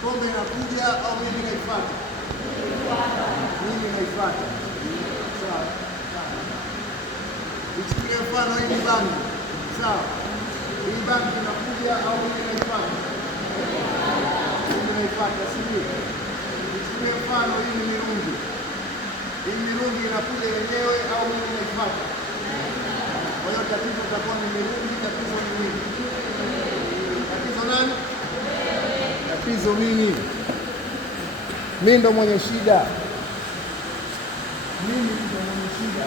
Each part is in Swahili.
Pombe inakuja au mimi naifuata? Mimi naifuata. Sawa. Nichukulie mfano hii ni bangi. Sawa. Hii bangi inakuja au mimi naifuata? Mimi naifuata, si ndio? Nichukulie mfano hii ni mirungi. Hii mirungi inakuja yenyewe au mimi naifuata? Kwa hiyo tatizo litakuwa ni mirungi, tatizo ni nini? Tatizo nani? Tatizo mimi. Mimi ndo mwenye shida. Mimi ndo mwenye shida.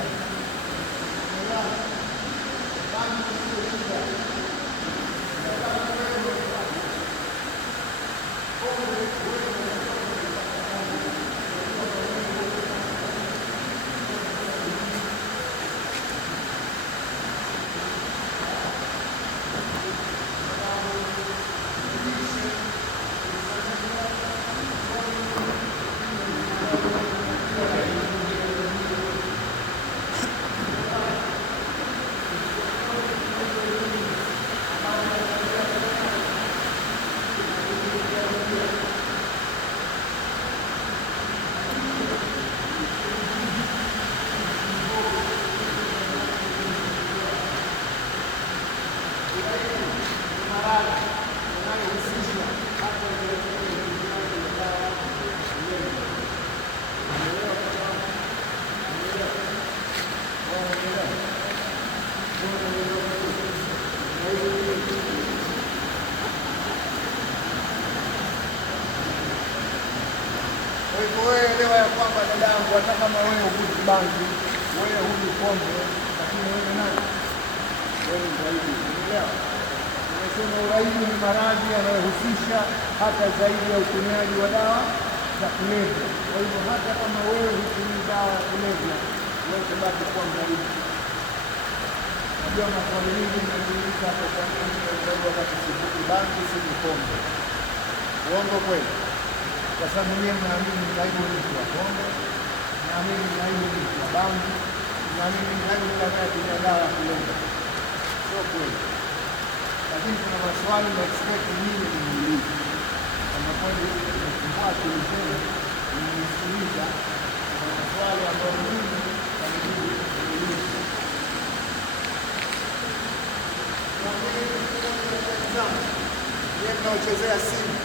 Kwa hivyo wewe elewa ya kwamba dadangu, hata kama wewe huvuti bangi, wewe hunywi pombe, lakini wewe nani? Wewe ni zaidi. Unaelewa? Tunasema uraibu ni maradhi yanayohusisha hata zaidi ya utumiaji wa dawa za kulevya. Kwa hivyo hata kama wewe hutumii dawa ya kulevya, wewe utabaki kuwa mraibu. Najua maswali mengi mnajiuliza hapo, kwa nini uraibu wakati sivuti bangi, sinywi pombe? Uongo kweli? Kwa sababu mimi naamini uraibu ni mtu wa pombe, naamini uraibu ni mtu wa bangi, naamini uraibu ni anayetumia dawa ya kulevya. Sio kweli. Lakini kuna maswali na expect mimi niulize. Kama kweli nimefungua akili zenu, nimenisikiliza, kuna maswali ambayo mimi kanijibu niulize. Yeye mnaochezea simu,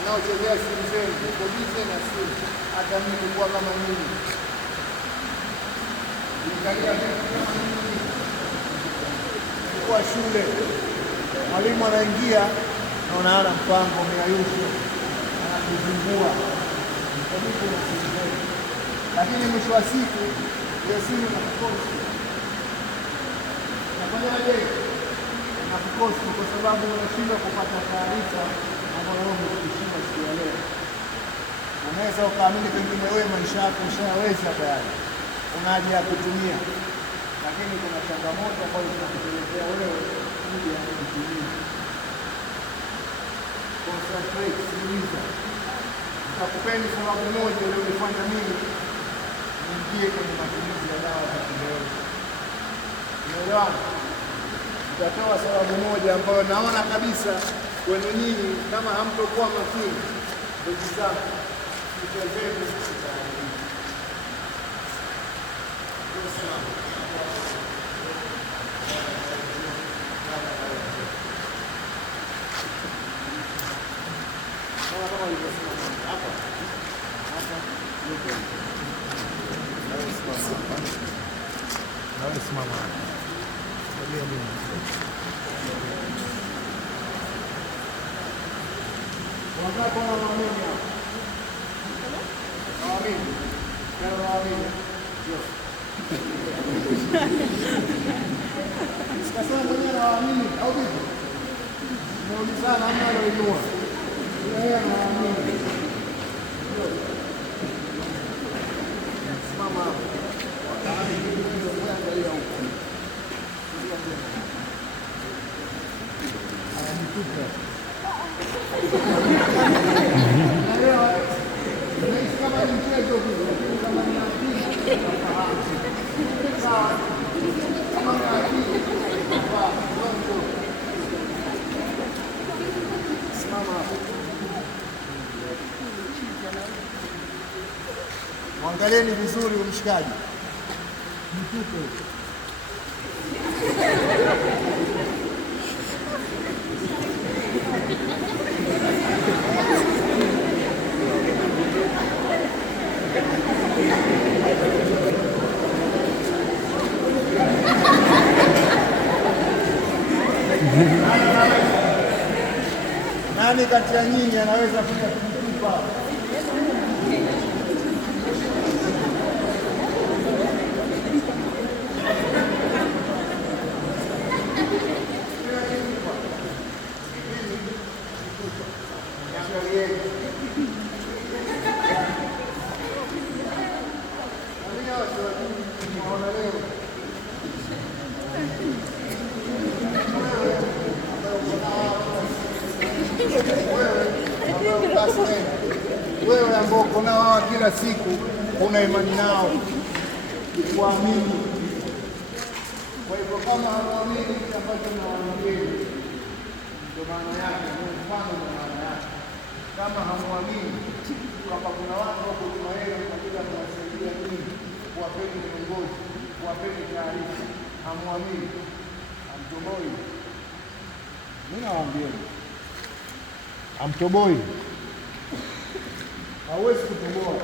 mnaochezea simu zenu, uko bize na simu, hata mimi nilikuwa kama nyinyi. Nikalia kama nyinyi. Kwa shule mwalimu anaingia, naona hana mpango, ameayusha, anakuzungua, lakini mwisho wa siku ile simu inakukosi. Nafanyaje? Inakukosi kwa sababu unashindwa kupata taarifa ambayo wewe umekishinda siku ya leo. Unaweza ukaamini pengine wewe maisha yako ushayaweza tayari, una haja ya kutumia, lakini kuna changamoto ambazo zinakupelekea wewe kuja kutumia. Concentrate, sikiliza. Nitakupeni sababu moja iliyonifanya mimi niingie kwenye matumizi ya dawa za kulevya. Unaelewana? Nitatoa sababu moja ambayo naona kabisa kwenu nyinyi kama hamtokuwa makini, ndugu zangu, kichwa zenu zitaharibika. Nawe simama. Wangapi wanaamini hapa? Naamini. Kana naamini. Ndio. Sikasema mwenyewe naamini au vipi? Naulizana ama anainua. Yeye anaamini. Simama hapo. Angalia huko. Anatupa. Kama ni mchezo vile, kama ni akili, sawa. Kama ni akili, simama hapo. Mwangalieni vizuri umshikaji. Mtupe. Nani kati ya nyinyi anaweza kuja kumtupa? Wewe ambao uko nao hawa kila siku, una imani nao, kuamini. Kwa hivyo kama hawaamini kile ambacho mnawaambia, ndio maana yake, mfano ndio maana yake. Kama hamwamini kwamba kuna watu wako nyuma yenu katika kuwasaidia nyinyi, kuwapeni viongozi, kuwapeni taarifa, hamwamini, hamtoboi. Mimi nawaambieni, hamtoboi. Hauwezi kutoboa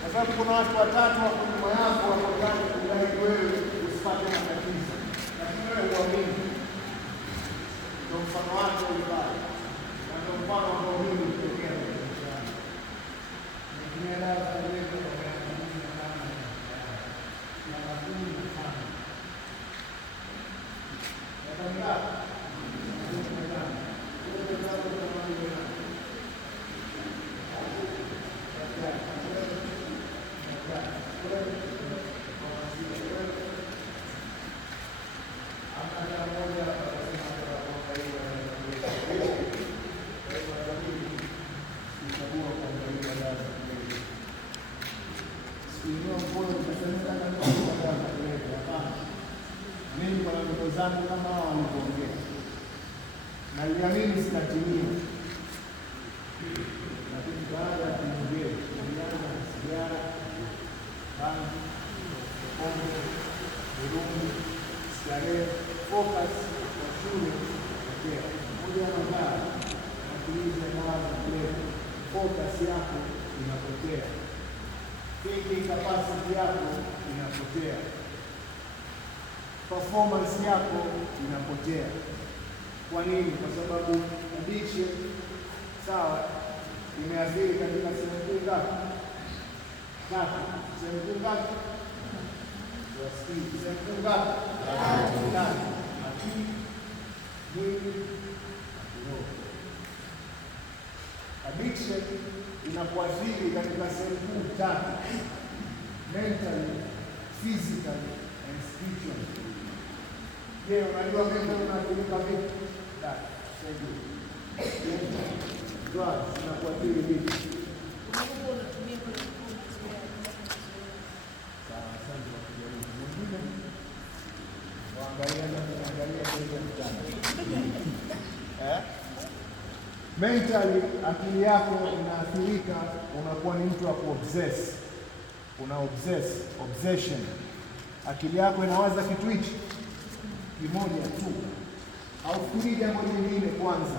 kwa sababu kuna watu watatu wako nyuma yako wakotaka kudai wewe usipate matatizo, lakini wewe huamini. Ndio mfano wake ulibaya, na ndio mfano ambao mimi nilitokea katika maisha yangu. Nikitumia dawa za kulevya kwa miaka 15 mimi kwa ndoto zangu kama hao walipoongea, na niliamini zitatimia, lakini baada ya kuongea nilianza na sigara, bangi, pombe, burungu, starehe, focus kwa shule kupotea. Moja ya madhara matumizi ya dawa za kulevya, focus yako inapotea, thinking capacity yako inapotea, performance yako inapotea. Kwa nini? Kwa sababu addiction, sawa, imeathiri katika sehemu kuu ngapi? Tatu. Sehemu kuu ngapi? Sehemu kuu ngapi? Tatu. Akili, mwili, roho. Addiction inapoathiri katika sehemu kuu tatu: mentally, physically and spiritually. Je, unajua mental unaathirika vipi? Drugs zinakuathiri vipi? Mentally, akili yako inaathirika, unakuwa ni mtu wa kuobsess. Una obsession. Akili yako inawaza kitu hichi kimoja tu, haufikiri jambo lingine. Kwanza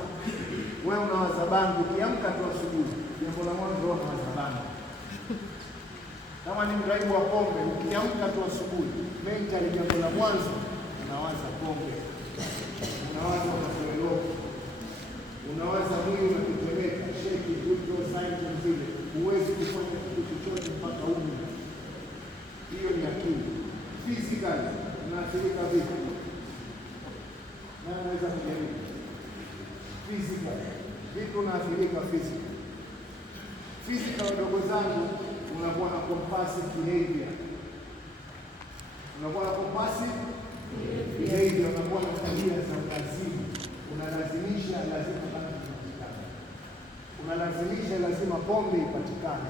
wewe unawaza bangi, ukiamka tu asubuhi, jambo la mwanzo unawaza bangi. Kama ni mraibu wa pombe, ukiamka tu asubuhi, mentally jambo la mwanzo unawaza pombe, unawaza mazoeo, unawaza mwili unatetemeka, sheki, withdrawal symptoms zile, huwezi kufanya kitu chochote mpaka unywe. Hiyo ni akili. Physically unaathirika vipi? Na naweza kujaribu physical. Vipi unaathirika physical? Physical, ndogo zangu, unakuwa na compulsive behavior. Unakuwa na compulsive behavior, unakuwa na tabia za lazima. Unalazimisha lazima bangi ipatikane. Unalazimisha lazima pombe ipatikane.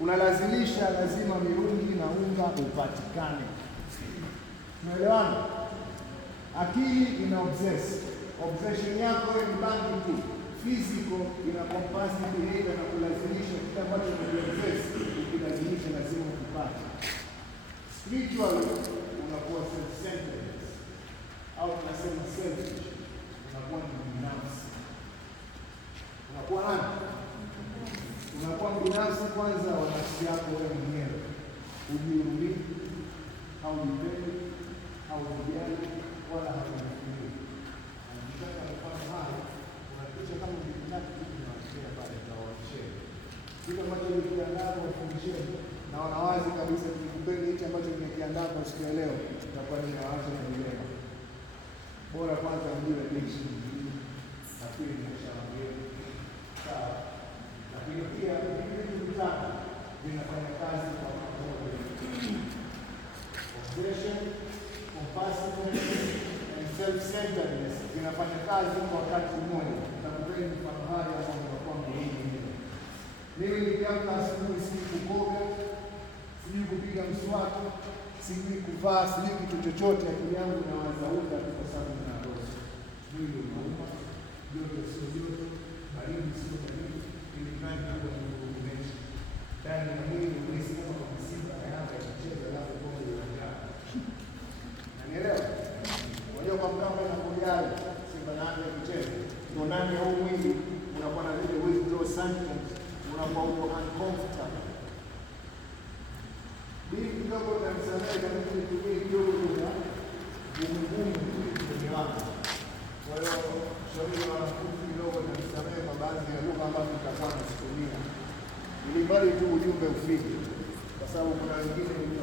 Unalazimisha lazima mirungi na unga upatikane. Unaelewana? Akili ina obsession yako ni bangi tu. Physical ina compulsive behavior na kulazimisha kile ambacho umekiexpress ukilazimisha lazima ukipate. Spiritual unakuwa self-centered au tunasema selfish, unakuwa ni binafsi. Unakuwa nani? Unakuwa binafsi kwanza wa nafsi yako wewe mwenyewe. Hujihurumii, haujipendi, haujijali wala haujifikiri. Anataka mfano haya, unapisha kama ukitaka kitu na washia pale utawaachia. Kitu ambacho ulikiandaa kwa fundisheni na wanawazi kabisa nikupeni hichi ambacho nimekiandaa kwa siku ya leo tutakuwa ninawaza na kuelewa. Bora kwanza mjue dishi hii, nafikiri nimeshawaambia. Sawa. Lakini pia vitu vitatu vinafanya kazi kwa pamoja. Obsession, compulsiveness and self-centeredness vinafanya kazi kwa wakati mmoja. Nitakupeni mfano haya ambao unakuwa muhimu. Mimi nikiamka asubuhi sijui kukoga, sijui kupiga mswaki, sijui kuvaa, sijui kitu chochote, akili yangu inawaza uta tu kwa sababu nina roho. Mwili unauma, joto sio joto, baridi sio baridi, ili mradi hapo ni kumechi. Ndani ya mwili unahisi kama kwa Simba na Yanga inacheza alafu bongo linajaa. Unanielewa? Unajua kwa mkamba inakujali Simba na Yanga ikicheza, ndio ndani ya huu mwili unakuwa na vile withdraw symptoms, unakuwa uko uncomfortable. Mimi kidogo nanisamehe kama nitumie kidogo kuna gumu kwenye wangu. Kwa hiyo shauri la wanafunzi kidogo nanisamehe kwa baadhi ya lugha ambazo nitakuwa nazitumia. Ili mbali tu ujumbe ufike. Kwa sababu kuna wengine ni